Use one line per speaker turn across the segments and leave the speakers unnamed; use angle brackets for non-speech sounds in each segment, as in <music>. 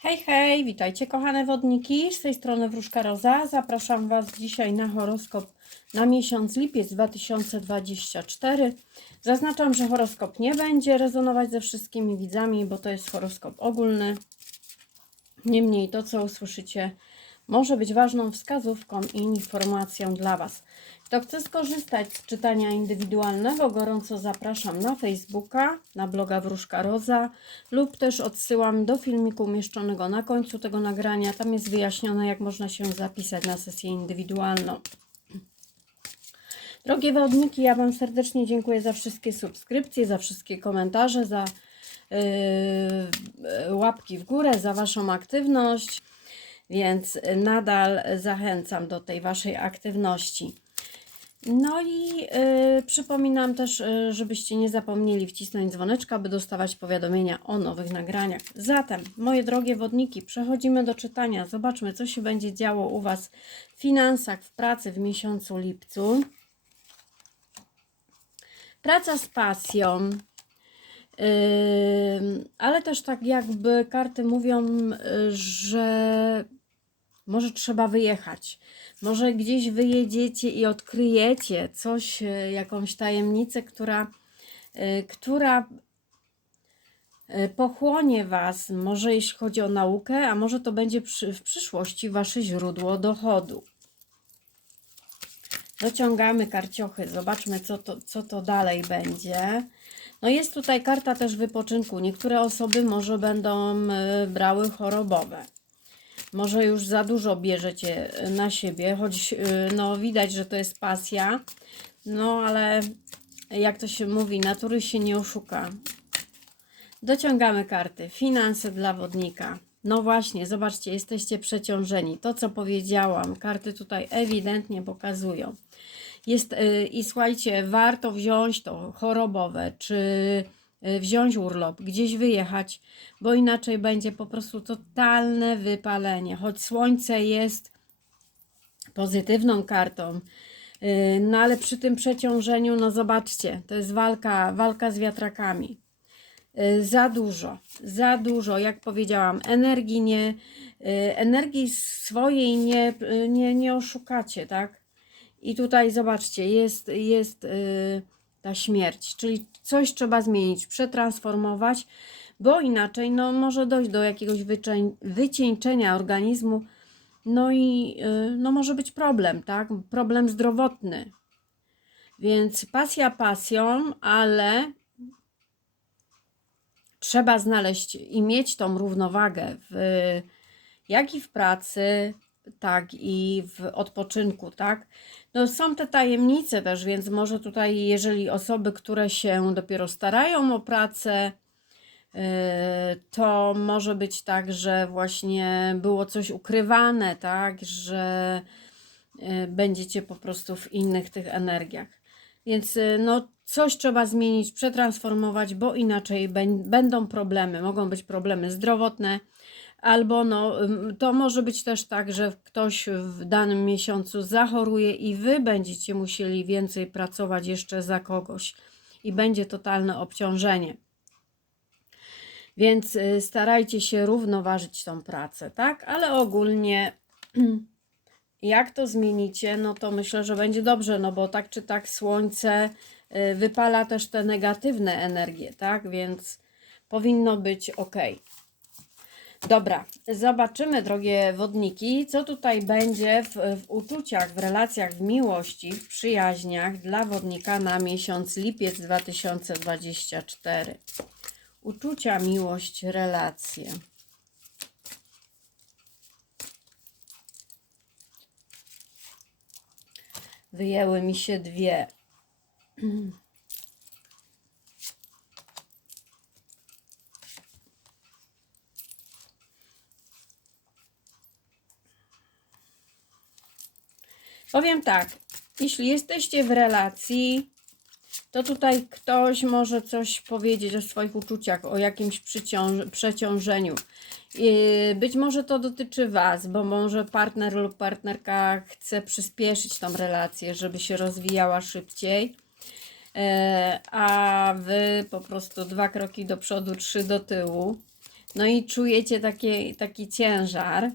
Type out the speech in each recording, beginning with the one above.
Hej, hej, witajcie kochane wodniki, z tej strony Wróżka Roza. Zapraszam Was dzisiaj na horoskop na miesiąc lipiec 2024. Zaznaczam, że horoskop nie będzie rezonować ze wszystkimi widzami, bo to jest horoskop ogólny. Niemniej to, co usłyszycie, może być ważną wskazówką i informacją dla Was. Kto chce skorzystać z czytania indywidualnego, gorąco zapraszam na Facebooka, na bloga Wróżka Roza lub też odsyłam do filmiku umieszczonego na końcu tego nagrania. Tam jest wyjaśnione, jak można się zapisać na sesję indywidualną. Drogie wodniki, ja Wam serdecznie dziękuję za wszystkie subskrypcje, za wszystkie komentarze, za yy, łapki w górę, za Waszą aktywność, więc nadal zachęcam do tej Waszej aktywności. No i y, przypominam też, y, żebyście nie zapomnieli wcisnąć dzwoneczka, by dostawać powiadomienia o nowych nagraniach. Zatem, moje drogie wodniki, przechodzimy do czytania. Zobaczmy, co się będzie działo u Was w finansach, w pracy w miesiącu lipcu. Praca z pasją. Ale też tak jakby karty mówią, y, że może trzeba wyjechać. Może gdzieś wyjedziecie i odkryjecie coś, e, jakąś tajemnicę, która, e, która e, pochłonie Was, może jeśli chodzi o naukę, a może to będzie przy, w przyszłości Wasze źródło dochodu. Dociągamy karciochy, zobaczmy co to, co to dalej będzie. No jest tutaj karta też wypoczynku. Niektóre osoby może będą brały chorobowe może już za dużo bierzecie na siebie, choć y, no widać, że to jest pasja, no ale jak to się mówi, natury się nie oszuka. Dociągamy karty. Finanse dla wodnika. No właśnie, zobaczcie, jesteście przeciążeni. To, co powiedziałam, karty tutaj ewidentnie pokazują. Jest, yy, I słuchajcie, warto wziąć to chorobowe, czy Y, wziąć urlop, gdzieś wyjechać, bo inaczej będzie po prostu totalne wypalenie. Choć słońce jest pozytywną kartą, y, no ale przy tym przeciążeniu, no zobaczcie, to jest walka, walka z wiatrakami. Y, za dużo, za dużo, jak powiedziałam, energii nie, energii swojej nie, nie, nie oszukacie, tak? I tutaj zobaczcie, jest, jest ta śmierć, czyli coś trzeba zmienić, przetransformować, bo inaczej no, może dojść do jakiegoś wycieńczenia organizmu, no i yy, no, może być problem, tak? Problem zdrowotny. Więc pasja pasją, ale trzeba znaleźć i mieć tą równowagę w, jak i w pracy, tak i w odpoczynku, tak? No są te tajemnice też, więc może tutaj, jeżeli osoby, które się dopiero starają o pracę, yy, to może być tak, że właśnie było coś ukrywane, tak, że yy, będziecie po prostu w innych tych energiach. Więc yy, no, coś trzeba zmienić, przetransformować, bo inaczej będą problemy. Mogą być problemy zdrowotne, Albo no, to może być też tak, że ktoś w danym miesiącu zachoruje i wy będziecie musieli więcej pracować jeszcze za kogoś i będzie totalne obciążenie. Więc y, starajcie się równoważyć tą pracę, tak? Ale ogólnie <clears throat> jak to zmienicie, no to myślę, że będzie dobrze, no bo tak czy tak słońce wypala też te negatywne energie, tak? Więc powinno być ok. Dobra, zobaczymy, drogie wodniki, co tutaj będzie w, w uczuciach, w relacjach, w miłości, w przyjaźniach dla wodnika na miesiąc lipiec 2024. Uczucia, miłość, relacje. Wyjęły mi się dwie. <clears throat> Powiem tak, jeśli jesteście w relacji, to tutaj ktoś może coś powiedzieć o swoich uczuciach, o jakimś przeciążeniu. Być może to dotyczy Was, bo może partner lub partnerka chce przyspieszyć tą relację, żeby się rozwijała szybciej, a Wy po prostu dwa kroki do przodu, trzy do tyłu. No i czujecie takie, taki ciężar.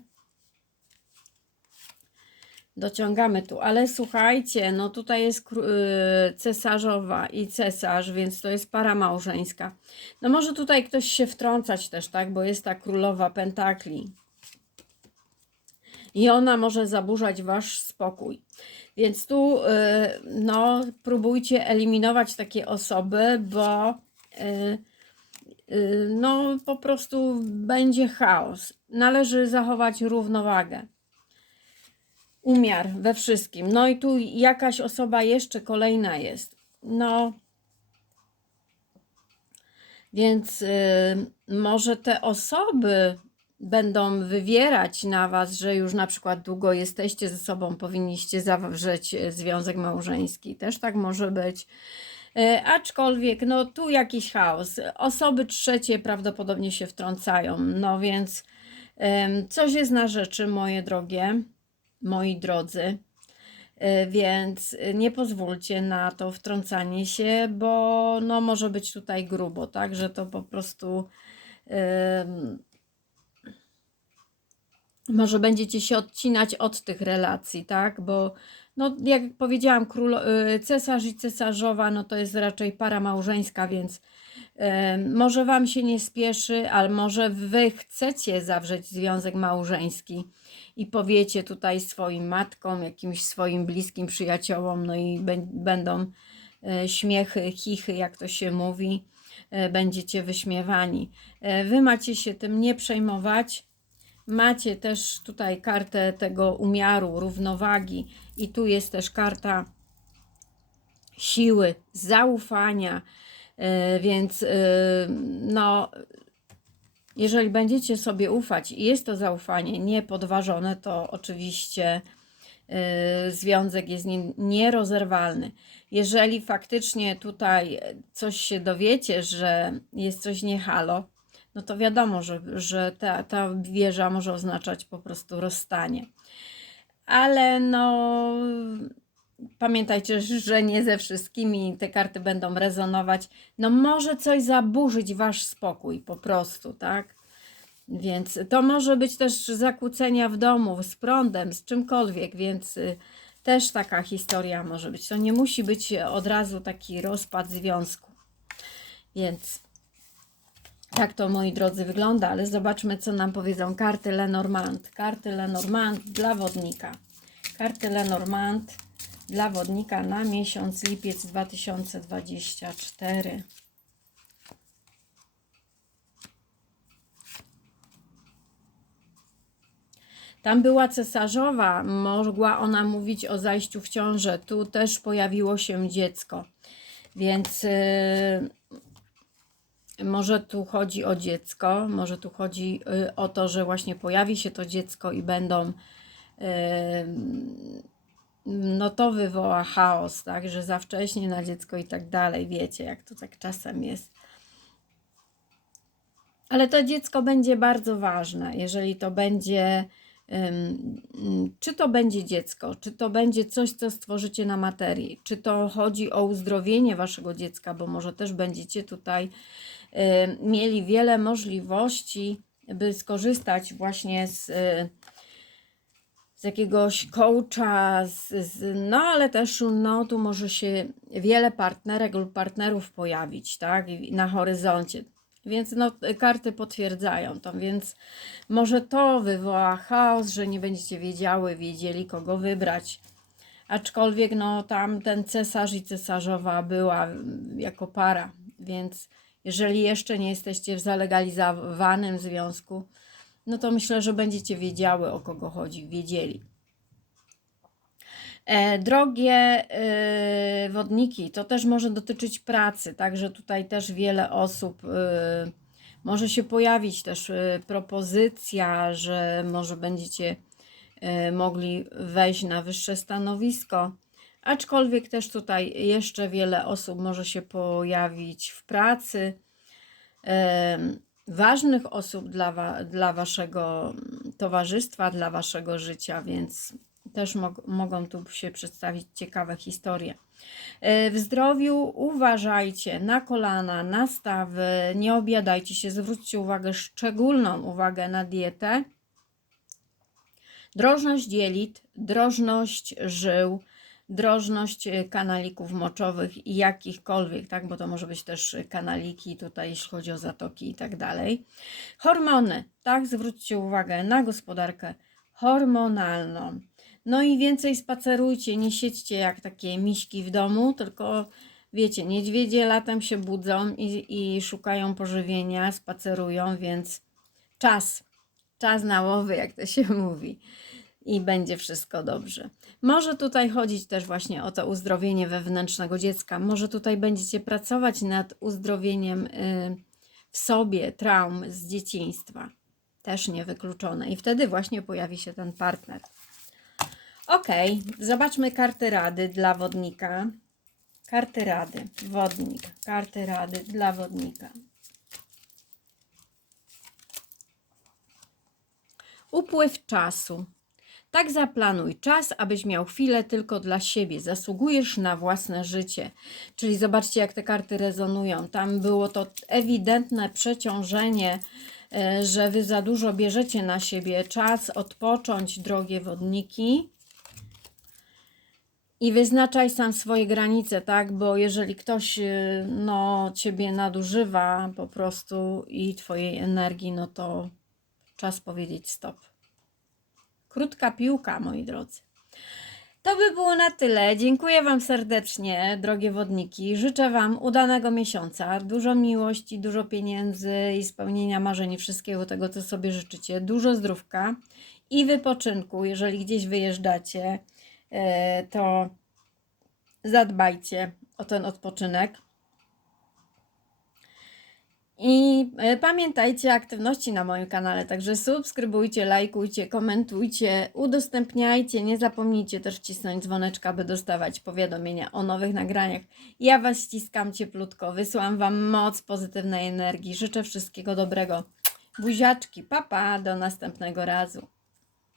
Dociągamy tu, ale słuchajcie, no tutaj jest yy, cesarzowa i cesarz, więc to jest para małżeńska. No może tutaj ktoś się wtrącać też, tak, bo jest ta królowa pentakli. I ona może zaburzać wasz spokój. Więc tu, yy, no, próbujcie eliminować takie osoby, bo yy, yy, no, po prostu będzie chaos. Należy zachować równowagę umiar we wszystkim. No i tu jakaś osoba jeszcze kolejna jest. No. Więc y, może te osoby będą wywierać na Was, że już na przykład długo jesteście ze sobą, powinniście zawrzeć y, związek małżeński. Też tak może być. Y, aczkolwiek, no tu jakiś chaos. Osoby trzecie prawdopodobnie się wtrącają. No więc coś jest na rzeczy, moje drogie moi drodzy. Y, Więc nie pozwólcie na to wtrącanie się, bo no może być tutaj grubo, tak, że to po prostu może będziecie się odcinać od tych relacji, tak, bo no jak powiedziałam, król, y, cesarz i cesarzowa, no to jest raczej para małżeńska, więc ym, może wam się nie spieszy, ale może wy chcecie zawrzeć związek małżeński i powiecie tutaj swoim matkom, jakimś swoim bliskim przyjaciołom, no i bę- będą e, śmiechy, chichy, jak to się mówi, e, będziecie wyśmiewani. E, Wy macie się tym nie przejmować. Macie też tutaj kartę tego umiaru, równowagi i tu jest też karta siły, zaufania, e, więc e, no jeżeli będziecie sobie ufać i jest to zaufanie niepodważone, to oczywiście y, związek jest nie, nierozerwalny. Jeżeli faktycznie tutaj coś się dowiecie, że jest coś nie halo, no to wiadomo, że, że ta, ta wieża może oznaczać po prostu rozstanie. Ale no, pamiętajcie, że nie ze wszystkimi te karty będą rezonować. No może coś zaburzyć wasz spokój po prostu, tak? Więc to może być też zakłócenia w domu, z prądem, z czymkolwiek, więc y, też taka historia może być. To nie musi być od razu taki rozpad związku. Więc tak to, moi drodzy, wygląda, ale zobaczmy, co nam powiedzą karty Lenormand. Karty Lenormand dla wodnika. Karty Lenormand dla wodnika na miesiąc lipiec 2024. Tam była cesarzowa, mogła ona mówić o zajściu w ciążę. Tu też pojawiło się dziecko, więc yy, może tu chodzi o dziecko, może tu chodzi yy, o to, że właśnie pojawi się to dziecko i będą. Yy, no to wywoła chaos, tak, że za wcześnie na dziecko i tak dalej, wiecie, jak to tak czasem jest. Ale to dziecko będzie bardzo ważne, jeżeli to będzie, czy to będzie dziecko, czy to będzie coś, co stworzycie na materii, czy to chodzi o uzdrowienie waszego dziecka, bo może też będziecie tutaj mieli wiele możliwości, by skorzystać właśnie z. Y, z jakiegoś coacha, z, z, no ale też no, tu może się wiele partnerek lub partnerów pojawić, tak, na horyzoncie. Więc no, karty potwierdzają to, więc może to wywoła chaos, że nie będziecie wiedziały, wiedzieli kogo wybrać. Aczkolwiek no tam ten cesarz i cesarzowa była mm, jako para, więc jeżeli jeszcze nie jesteście w zalegalizowanym związku, no to myślę, że będziecie wiedziały o kogo chodzi, wiedzieli. E, drogie e, wodniki, to też może dotyczyć pracy, także tutaj też wiele osób e, może się pojawić też e, propozycja, że może będziecie mogli wejść na wyższe stanowisko. Aczkolwiek też tutaj jeszcze wiele osób może się pojawić w pracy. ważnych osób dla, dla waszego towarzystwa, dla waszego życia, więc też mog- mogą tu się przedstawić ciekawe historie. E, W zdrowiu uważajcie na kolana, na stawy, nie obiadajcie się, zwróćcie uwagę, szczególną uwagę na dietę. Drożność jelit, drożność żył, drożność e, kanalików moczowych i jakichkolwiek, tak, bo to może być też kanaliki tutaj, jeśli chodzi o zatoki i tak dalej. Hormony, tak, zwróćcie uwagę na gospodarkę hormonalną. No i więcej spacerujcie, nie siedźcie jak takie miśki w domu, tylko wiecie, niedźwiedzie latem się budzą i, i szukają pożywienia, spacerują, więc czas, czas na łowy, jak to się mówi. I będzie wszystko dobrze. Może tutaj chodzić też właśnie o to uzdrowienie wewnętrznego dziecka. Może tutaj będziecie pracować nad uzdrowieniem y, w sobie traum z dzieciństwa. Też niewykluczone. I wtedy właśnie pojawi się ten partner. Ok, zobaczmy karty rady dla wodnika. Karty rady, wodnik, karty rady dla wodnika. Upływ czasu. Tak zaplanuj czas, abyś miał chwilę tylko dla siebie. Zasługujesz na własne życie. Czyli zobaczcie, jak te karty rezonują. Tam było to ewidentne przeciążenie, e, że wy za dużo bierzecie na siebie. Czas odpocząć, drogie wodniki. I wyznaczaj sam swoje granice, tak? Bo jeżeli ktoś y, no, ciebie nadużywa po prostu i twojej energii, no to czas powiedzieć stop. Krótka piłka, moi drodzy. To by było na tyle. Dziękuję Wam serdecznie, drogie wodniki. Życzę Wam udanego miesiąca, dużo miłości, dużo pieniędzy i spełnienia marzeń wszystkiego tego, co sobie życzycie. Dużo zdrówka i wypoczynku. Jeżeli gdzieś wyjeżdżacie, e, to zadbajcie o ten odpoczynek. I e, pamiętajcie aktywności na moim kanale, także subskrybujcie, lajkujcie, komentujcie, udostępniajcie. Nie zapomnijcie też wcisnąć dzwoneczka, by dostawać powiadomienia o nowych nagraniach. Ja Was ściskam cieplutko, wysyłam Wam moc pozytywnej energii. Życzę wszystkiego dobrego. Buziaczki, papa, do następnego razu.